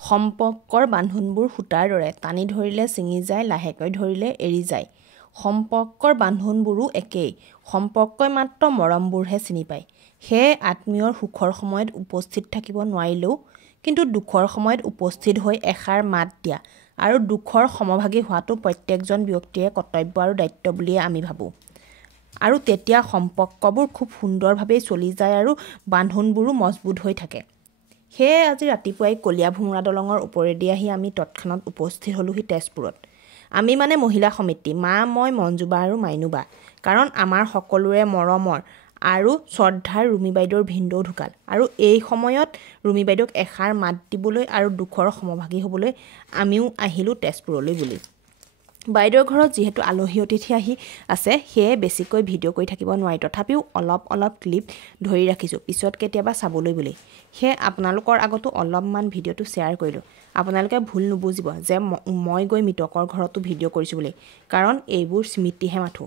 সম্পৰ্কৰ বান্ধোনবোৰ সূতাৰ দৰে টানি ধৰিলে ছিঙি যায়, লাহেকৈ ধৰিলে এৰি যায়। সম্পৰ্কৰ বান্ধোনবোৰো একেই। সম্পৰ্কই মাত্ৰ মৰমবোৰহে চিনি পায়। সেয়ে আত্মীয়ৰ সুখৰ সময়ত উপস্থিত থাকিব নোৱাৰিলেও কিন্তু দুখৰ সময়ত উপস্থিত হৈ এষাৰ মাত দিয়া আৰু দুখৰ সমভাগী হোৱাটো প্ৰত্যেকজন ব্যক্তিৰে কৰ্তব্য আৰু দায়িত্ব বুলিয়ে আমি ভাবোঁ। আৰু তেতিয়া সম্পৰ্কবোৰ খুব সুন্দৰভাৱেই চলি যায় আৰু বান্ধোনবোৰো মজবুত হৈ থাকে। সেয়ে আজি ৰাতিপুৱাই কলীয়া ভোমোৰা দলঙৰ ওপৰেদি আহি আমি তৎক্ষণাত উপস্থিত হ'লোহি তেজপুৰত। আমি মানে মহিলা সমিতি, মা, মই, মঞ্জুবা আৰু মাইনুবা। কাৰণ আমাৰ সকলোৰে মৰমৰ আৰু শ্ৰদ্ধাৰ ৰুমি বাইদেউৰ ভিনদেউ ঢুকাল আৰু এই সময়ত ৰুমি বাইদেউক এষাৰ মাত দিবলৈ আৰু দুখৰ সমভাগী হ'বলৈ আমিও আহিলোঁ তেজপুৰলৈ বুলি। বাইদেউৰ ঘৰত যিহেতু আলহী অতিথি আহি আছে সেয়ে বেছিকৈ ভিডিঅ' কৰি থাকিব নোৱাৰি। তথাপিও অলপ ক্লিপ ধৰি ৰাখিছোঁ পিছত কেতিয়াবা চাবলৈ বুলি। সেয়ে আপোনালোকৰ আগতো অলপমান ভিডিঅ'টো শ্বেয়াৰ কৰিলোঁ। আপোনালোকে ভুল নুবুজিব যে মই গৈ মৃতকৰ ঘৰতো ভিডিঅ' কৰিছোঁ বুলি। কাৰণ এইবোৰ স্মৃতিহে মাথো।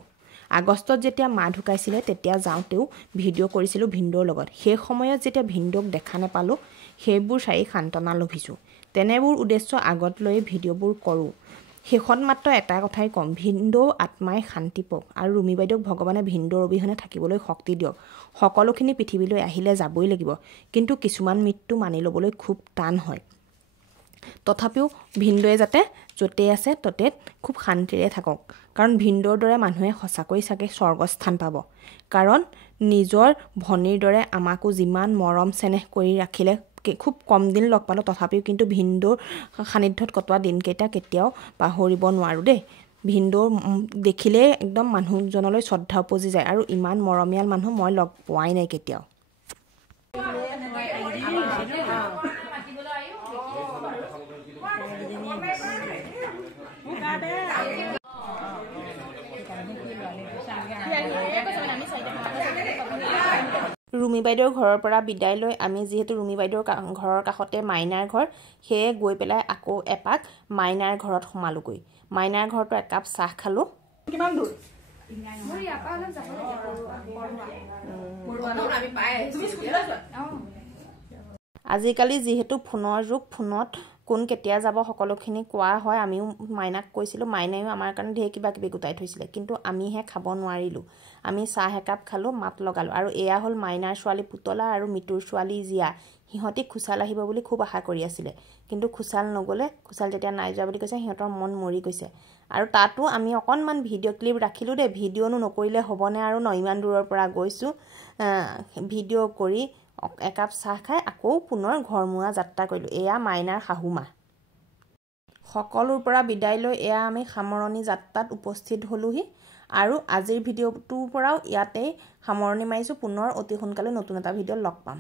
আগষ্টত যেতিয়া মা ঢুকাইছিলে তেতিয়া যাওঁতেও ভিডিঅ' কৰিছিলোঁ ভিনদেউৰ লগত। সেই সময়ত যেতিয়া ভিনদেউক দেখা নাপালোঁ সেইবোৰ চাই সান্তনা লভিছোঁ। তেনেবোৰ উদ্দেশ্য আগত লৈ ভিডিঅ'বোৰ কৰোঁ। শেষত মাত্ৰ এটা কথাই ক'ম, ভিনদেউৰ আত্মাই শান্তি পাওক আৰু ৰুমি বাইদেউক ভগৱানে ভিনদেউৰ অবিহনে থাকিবলৈ শক্তি দিয়ক। সকলোখিনি পৃথিৱীলৈ আহিলে যাবই লাগিব, কিন্তু কিছুমান মৃত্যু মানি ল'বলৈ খুব টান হয়। তথাপিও ভিনদেউৱে যাতে য'তেই আছে ত'তে খুব শান্তিৰে থাকক। কাৰণ ভিনদেউৰ দৰে মানুহে সঁচাকৈ চাগে স্বৰ্গস্থান পাব। কাৰণ নিজৰ ভনীৰ দৰে আমাকো যিমান মৰম চেনেহ কৰি ৰাখিলে, খুব কম দিন লগ পালোঁ তথাপিও কিন্তু ভিনদেউৰ সান্নিধ্যত কটোৱা দিনকেইটা কেতিয়াও পাহৰিব নোৱাৰোঁ দেই। ভিনদেউ দেখিলেই একদম মানুহজনলৈ শ্ৰদ্ধা উপজি যায় আৰু ইমান মৰমীয়াল মানুহ মই লগ পোৱাই নাই কেতিয়াও। ৰুমি বাইদেউৰ ঘৰৰ পৰা বিদায় লৈ আমি যিহেতু ৰুমি বাইদেউৰ ঘৰৰ কাষতে মাইনাৰ ঘৰ, সেয়ে গৈ পেলাই আকৌ এপাক মাইনাৰ ঘৰত সোমালোগৈ। মাইনাৰ ঘৰতো একাপ চাহ খালোঁ। কিমান দূৰ? আজিকালি যিহেতু ফোনৰ যুগ, ফোনত কোন কেতিয়া যাব সকলোখিনি কোৱা হয়। আমিও মাইনাক কৈছিলোঁ, মাইনায়ো আমাৰ কাৰণে ঢেৰ কিবা কিবি গোটাই থৈছিলে, কিন্তু আমিহে খাব নোৱাৰিলোঁ। আমি চাহ একাপ খালোঁ, মাত লগালোঁ। আৰু এয়া হ'ল মাইনাৰ ছোৱালী পুতলা আৰু মিতুৰ ছোৱালী জিয়া। সিহঁতি খুচাল আহিব বুলি খুব আশা কৰি আছিলে, কিন্তু খুচাল নগ'লে। খুচাল যেতিয়া নাই যোৱা বুলি কৈছে সিহঁতৰ মন মৰি গৈছে। আৰু তাতো আমি অকণমান ভিডিঅ' ক্লিপ ৰাখিলোঁ দেই। ভিডিঅ'নো নকৰিলে হ'বনে আৰু ন, ইমান দূৰৰ পৰা গৈছোঁ। ভিডিঅ' কৰি একাপ চাহ খাই আকৌ পুনৰ ঘৰমুৱা যাত্ৰা কৰিলোঁ। এয়া মাইনাৰ শাহুমা। সকলোৰ পৰা বিদায় লৈ এয়া আমি সামৰণি যাত্ৰাত উপস্থিত হ'লোহি। আৰু আজিৰ ভিডিঅ'টোৰ পৰাও ইয়াতেই সামৰণি মাৰিছোঁ। পুনৰ অতি সোনকালে নতুন এটা ভিডিঅ'ত লগ পাম।